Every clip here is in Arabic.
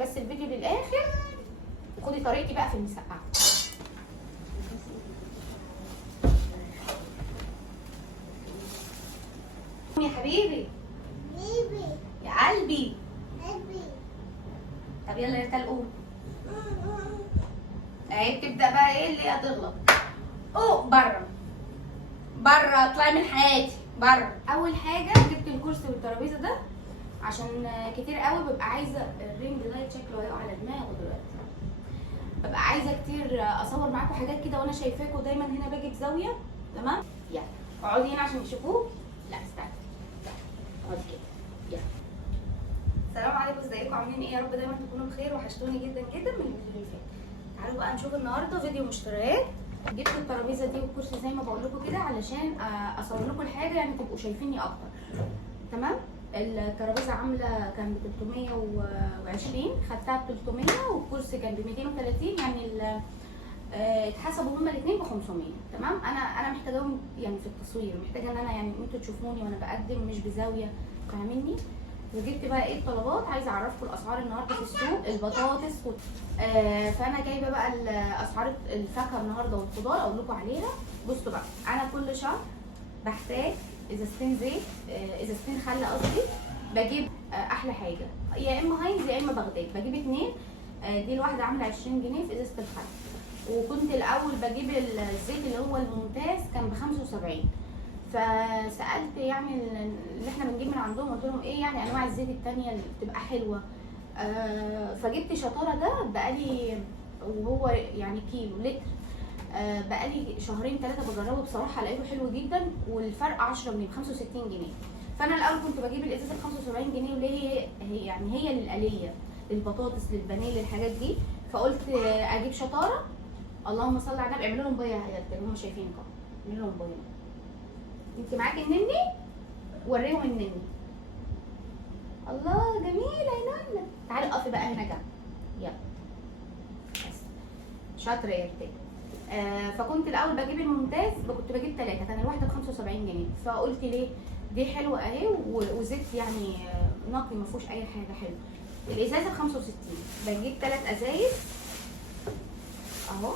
بس الفيديو للاخر وخدي طريقتي بقى في المسقعه. يا حبيبي يا قلبي طب يلا يا تلقوم اهي بتبدا بقى ايه اللي هي تغلط. بره اطلعي من حياتي بره. اول حاجه جبت الكرسي والترابيزه ده عشان كتير قوي ببقى عايزه الرينج لايت شكله هيقع على دماغه دلوقتي. ببقى عايزه كتير اصور معاكم حاجات كده وانا شايفاكم دايما هنا باجي بزاويه. تمام يلا اقعدي هنا عشان يشوفوك. لا استنى اقعدي كده. يلا السلام عليكم، ازيكم عاملين ايه؟ يا رب دايما تكونوا بخير. وحشتوني جدا جدا من الفيديو اللي فات. تعالوا بقى نشوف النهارده فيديو مشتريات. جبت الترابيزه دي والكرسي زي ما بقول لكم كده علشان اصور لكم الحاجه يعني تبقوا شايفيني اكتر. تمام. الترابيزه عامله كان ب 320 خدتها ب 300 والكرسي كان ب 230 يعني اتحسبوا هما الاثنين ب 500. تمام. انا محتاجاهم يعني في التصوير، محتاجه ان انا يعني انتوا تشوفوني وانا بقدم مش بزاويه، فاهميني؟ وجبت بقى ايه الطلبات. عايزه اعرفكم الاسعار النهارده في السوق. البطاطس فانا جايبه بقى اسعار الفاكهه النهارده والخضار اقول لكم عليها. بصوا بقى، انا كل شهر بحتاج ازازتين زيت، ازازتين خل قصدي. بجيب احلى حاجه يا اما هاينز يا اما بغداد، بجيب اتنين. دي الواحده عامله 20 جنيه في ازازه الخل. وكنت الاول بجيب الزيت اللي هو الممتاز كان ب 75. فسالت يعني اللي احنا بنجيب من عندهم، قلت لهم ايه يعني انواع الزيت التانية اللي بتبقى حلوه. فجبت شطاره ده بقالي وهو يعني كيلو لتر. بقالي شهرين 3 بجربه بصراحه لقيته حلو جدا. والفرق 10 جنيه ب 65 جنيه. فانا الاول كنت بجيب الازازه ب 75 جنيه واللي هي يعني هي للقليه للبطاطس للبانيه للحاجات دي. فقلت اجيب شطاره. اللهم صل على النبي. اعملوا لهم بيض يا حياتي اللي هم شايفينكم، اعملوا لهم بيض. انت معاكي النني وريهم النني. الله جميله يا نانا. تعالي اقفي بقى هنا جنب. يلا بس شاطره يا ريتات. فكنت الاول بجيب الممتاز، كنت بجيب 3 كان الواحده ب 75 جنيه. فقلت ليه دي حلوه اهي وزيت يعني نقي ما فيهوش اي حاجه حلوه. الازازه ب 65 بجيب 3 ازايز اهو.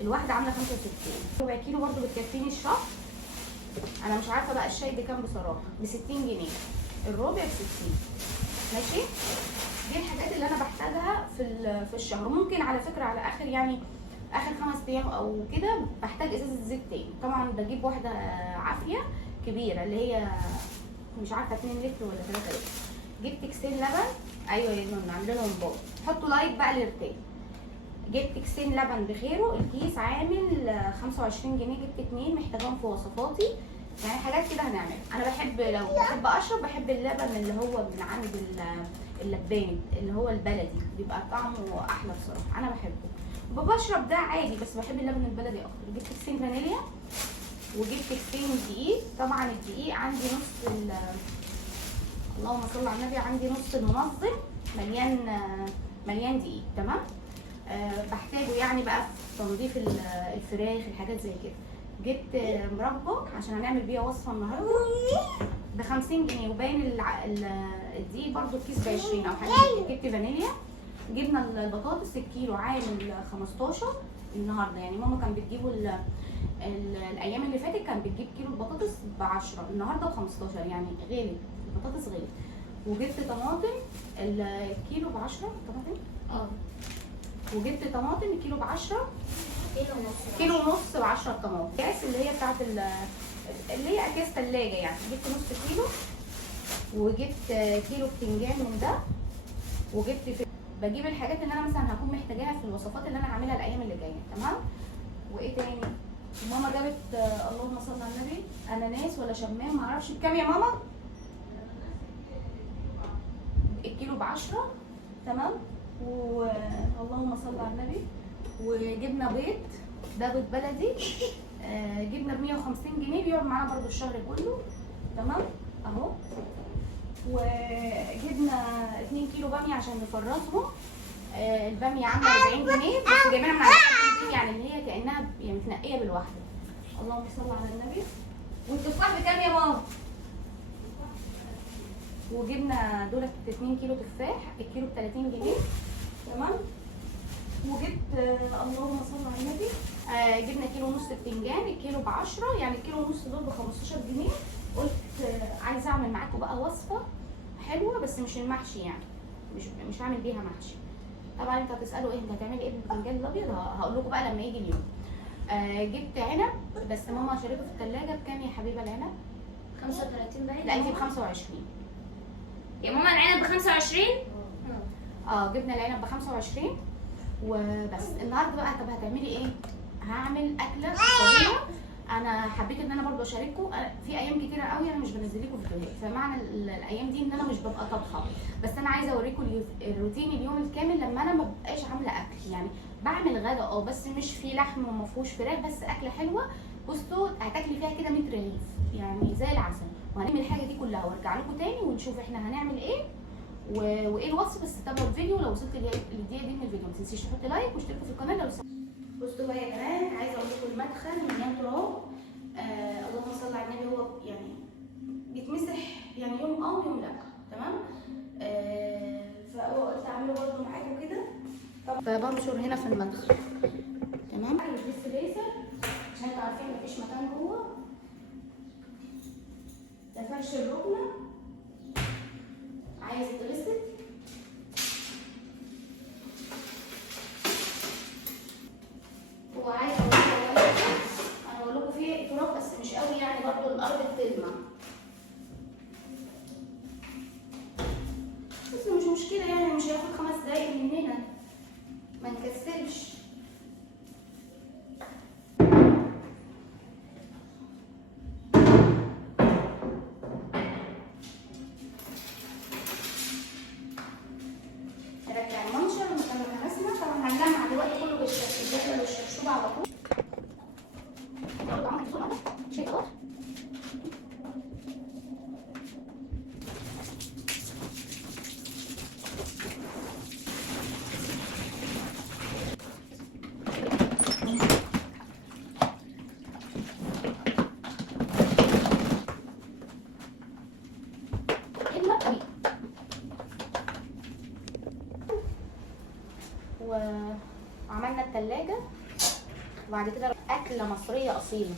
الواحده عامله 65. ربع كيلو برده بتكفيني الشهر. انا مش عارفه بقى الشاي بكام بصراحه. ب 60 جنيه الربع ب 60. ماشي. دي الحاجات اللي انا بحتاجها في الشهر. ممكن على فكره على اخر يعني اخر 5 ايام او كده بحتاج ازازه زيت تاني. طبعا بجيب واحده عافيه كبيره اللي هي مش عارفه 2 لتر ولا 3 لتر. جبت كيسين لبن. ايوه يا نون عامله لهم بول. حطوا لايك بقى للرتين. جبت كيسين لبن بخيره. الكيس عامل 25 جنيه. جبت 2 محتاجاهم في وصفاتي يعني حاجات كده هنعملها. انا بحب لو بحب اشرب بحب اللبن اللي هو من عند اللباني اللي هو البلدي بيبقى طعمه احلى بصراحه. انا بحبه. بشرب ده عادي بس بحب اللبن البلدي اكتر. جبت كيسين فانيليا وجبت كيسين دقيق. طبعا الدقيق عندي نص اللهم صل على النبي. عندي نص المنظم مليان دقيق. تمام. بحتاجه يعني بقى في تنظيف الفراخ الحاجات زي كده. جبت مربى عشان هنعمل بيها وصفه النهارده ب 50 جنيه. وباين الدقيق برده الكيس ب 20 او حاجه. جبت فانيليا. جبنا البطاطس الكيلو عامل 15 النهارده. يعني ماما كان بتجيبه الايام اللي فاتت كان بتجيب كيلو البطاطس ب 10 النهارده ب 15 يعني غالي. البطاطس غالي. وجبت طماطم الكيلو ب 10 طماطم. وجبت طماطم الكيلو ب 10 كيلو ونص ب 10 طماطم. اكياس اللي هي بتاعت اللي هي اكياس ثلاجه يعني. جبت نص كيلو. وجبت كيلو بتنجان من ده. وجبت بجيب الحاجات اللي انا مثلا هكون محتاجاها في الوصفات اللي انا هعملها الايام اللي جايه. تمام. وايه تاني؟ ماما جابت اللهم صل على النبي اناناس ولا شمام معرفش بكام يا ماما. الكيلو ب 10. تمام. واللهم صل على النبي. وجبنا بيض ده بيض بلدي. جبنا ب 150 جنيه بيقعد معانا برده الشهر كله. تمام اهو. وجبنا 2 كيلو باميه عشان نفرزهم. الباميه عامله 40 جنيه بس جايبينها من عند يعني اللي هي كانها يعني متنقيه بالواحده. اللهم صل على النبي. والتفاح بكام يا ماما؟ وجبنا دولت 2 كيلو تفاح، الكيلو ب 30 جنيه. تمام. وجبت اللهم صل على النبي جبنا كيلو ونص بتنجان، الكيلو ب 10، يعني الكيلو ونص دول ب 15 جنيه. قلت عايزه اعمل معاكم بقى وصفه حلوه بس مش المحشي، يعني مش هعمل بيها محشي. طبعا انتوا هتسالوا ايه انت هتعملي ايه بالبتنجان الابيض؟ هقول لكم بقى لما يجي اليوم. جبت عنب بس ماما شريته في الثلاجه. بكام يا حبيبه العنب؟ 35 باين. لا دي ب 25 يا ماما. العنب ب 25؟ جبنا العنب ب 25 وبس. النهارده بقى طب هتعملي ايه؟ هعمل اكله فظيعه. انا حبيت ان انا برضو اشارككم. في ايام كتيره قوي انا مش بنزل لكم فيديوهات، فمعنى الايام دي ان انا مش ببقى طابخه، بس انا عايزه اوريكم الروتين اليوم الكامل لما انا ما ببقاش عامله اكل. يعني بعمل غدا بس مش فيه لحم وما فيهوش فراخ، بس اكله حلوه. بصوا هتاكلي فيها كده 100 رغيف يعني زي العسل. وهنعمل الحاجه دي كلها وارجع لكم تاني ونشوف احنا هنعمل ايه وايه الوصف. بس تابعوا الفيديو. لو وصلت للدقيقه دي من الفيديو ما تنسيش تحطي لايك واشتركوا في القناه. بصوا بقى يا بنات، عايزه اقول لكم المدخل من ينطر اهو. اللهم صل على النبي. هو يعني بيتمسح يعني يوم يوم لا. تمام. فقلت اعمله برضه معاكم كده. فبنشر هنا في المدخل. تمام. البس ليزر عشان انتوا عارفين مفيش مكان جوه. ده فرش الركنه عايز يتغسل. وعايزه اقول لكم فيه تراب بس مش قوي، يعني برضه الارض بتلمع بس مش مشكله، يعني مش هياخد 5 دقايق مننا، ما نكسلش. نرجع المنشر مكان ما غسلنا. طبعا هنجمع دلوقتي كله بالجزمه والشبشوبه على طول. وعملنا التلاجة. وبعد كده اكله مصريه اصيله.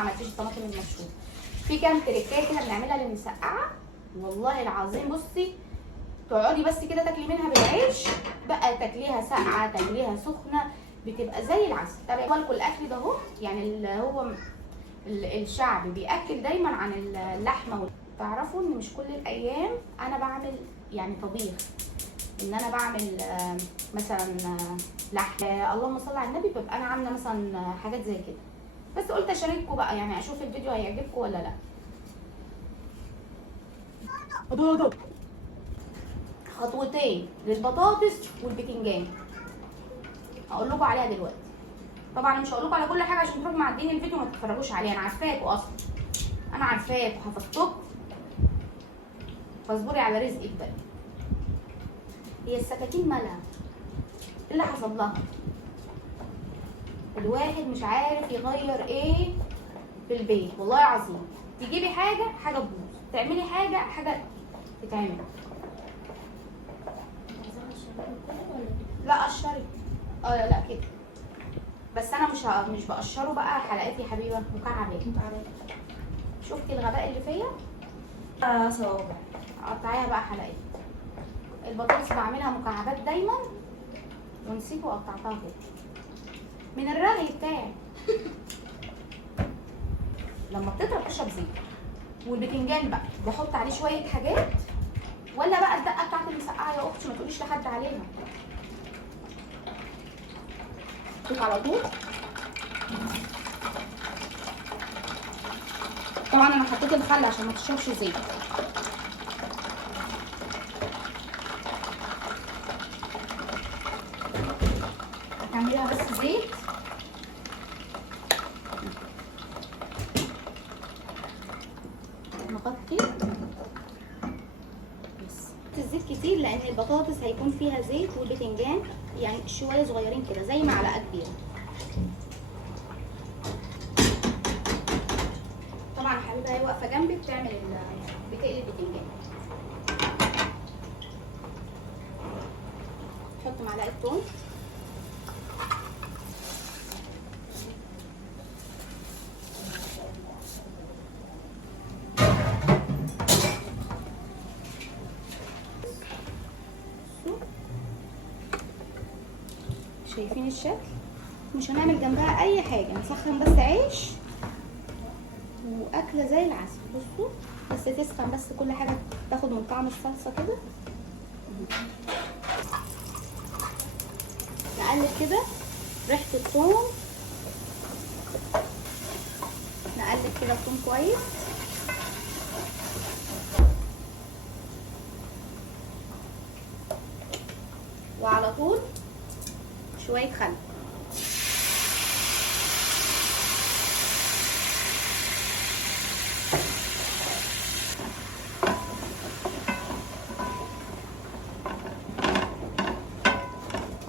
ما عملتيش الطماطم المبشوره. في كام تريكات كده بنعملها للمسقعه والله العظيم. بصي تقعدي بس كده تاكلي منها بالعيش بقى، تاكليها ساقعه تاكليها سخنه، بتبقى زي العسل. تابعوا لكم الاكل ده اهو. يعني اللي هو الشعب بياكل دايما عن اللحمه. تعرفوا ان مش كل الايام انا بعمل يعني طبيخ، ان انا بعمل مثلا لحم. اللهم صل على النبي. ببقى انا عامله مثلا حاجات زي كده، بس قلت اشارككم بقى يعني اشوف الفيديو هيعجبكم ولا لا. خطوتين للبطاطس والبتنجان هقول لكم عليها دلوقتي. طبعا مش هقول لكم على كل حاجه عشان تروحوا معدين الفيديو ما تتفرجوش عليه. انا عارفاكوا اصلا، انا عارفاكوا حفظتكم، فاصبري على رزقك بقى. هي السكاكين مالها؟ ايه اللي حصل لها؟ الواحد مش عارف يغير ايه في البيت والله العظيم. تجيبي حاجه تبوظ، تعملي حاجه تتعمل. لا قشري. لا كده بس انا مش بقشره بقى حلقات يا حبيبه، مكعبات. شفتي الغباء اللي فيا؟ صوابع. قطعيها بقى حلقات. البطاطس بعملها مكعبات دايما ونسيت وقطعتها كده من الرغي بتاعي. لما بتطرى تشرب زيت. والبتنجان بقى بحط عليه شويه حاجات، ولا بقى الدقه بتاعت المسقعه يا اختي ما تقوليش لحد عليها. حط على طول. طبعا انا حطيت الخل عشان ما تشربش زيت. هتعمليها بس زيت. نغطي بس الزيت كتير لان البطاطس هيكون فيها زيت والبتنجان يعني شويه صغيرين كده زي معلقه كبيره. طبعا حبيبه هي واقفه جنبي بتقلي البتنجان. التوم. شايفين الشكل؟ مش هنعمل جنبها اي حاجه، نسخن بس عيش واكله زي العسل. بصوا بس تسخن، بس كل حاجه تاخد من طعم الصلصه كده. نقلب كده ريحه الثوم، نقلب كده الثوم كويس. وعلى طول شويه خل.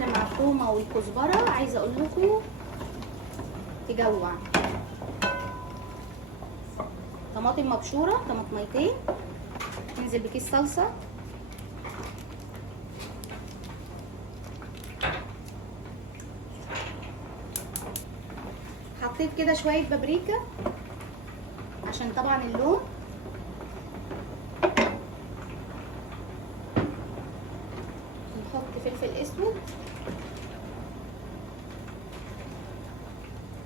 مع الثومه والكزبره عايزه اقول لكم تجوع. طماطم مبشوره، طماطميتين، ننزل بكيس صلصه، حطيت كده شويه بابريكا عشان طبعا اللون. نحط فلفل اسود،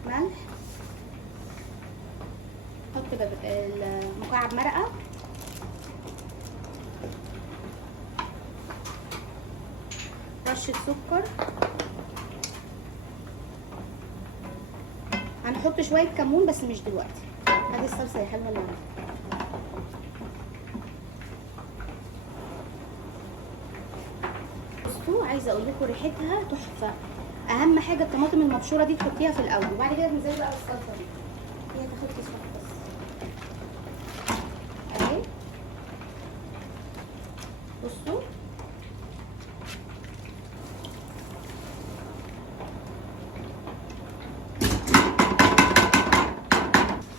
ملح، نحط مكعب مرقه، رشه سكر، هنحط شويه كمون بس مش دلوقتي. ادي الصلصه يا حلوه اللي عندي. بصوا عايزه اقول لكم ريحتها تحفه. اهم حاجه الطماطم المبشوره دي تحطيها في الاول، وبعد كده تنزلي بقى بالصلصه دي. هي تاخد كيس واحد بس اهي. بصوا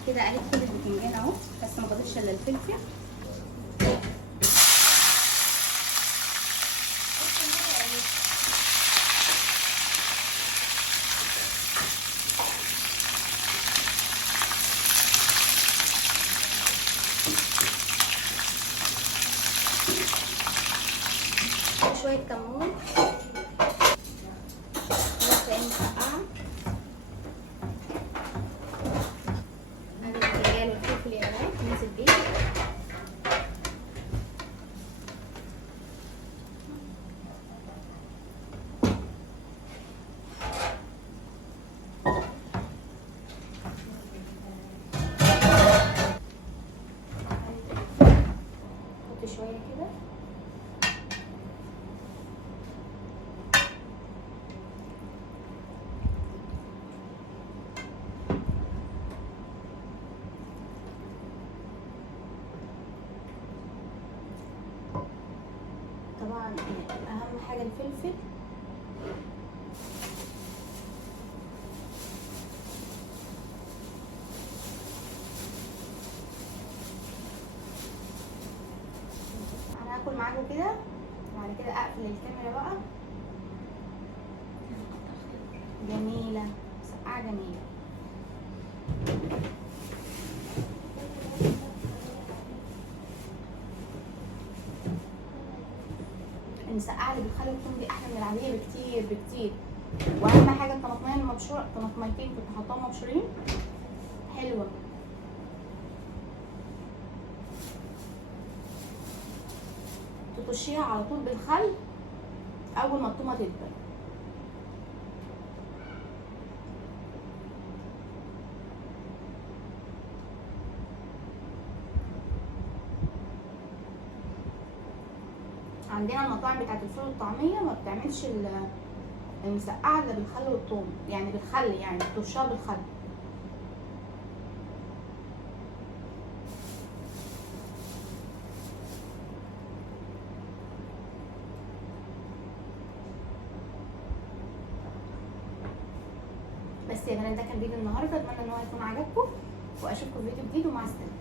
كده قلت كل البتنجان اهو، بس ما فاضلش الا الفلفل. شويه كمون، بس مسقعه. ادي البتنجان والفلفل يا بنات ننزل بيه. حط شويه كده. طبعا اهم حاجه الفلفل. انا هاكل معاكم كده وبعد كده اقفل الكاميرا بقى. جميله، مسقعه جميله. المسقعه اللي بالخل والثوم دي احلى من العاديه بكتير بكتير. واهم حاجه الطماطميه المبشوره، طماطميتين كنت حاطاهم مبشورين حلوه. تطشيها على طول بالخل اول ما الطومه تدبل. عندنا المطاعم بتاعت الفول والطعميه ما بتعملش المسقعه الا بالخل والثوم، يعني بالخل، يعني بترشها بالخل. بس يا بنات ده كان فيديو النهارده، اتمنى ان هو يكون عجبكم، واشوفكم في فيديو جديد، ومع السلامه.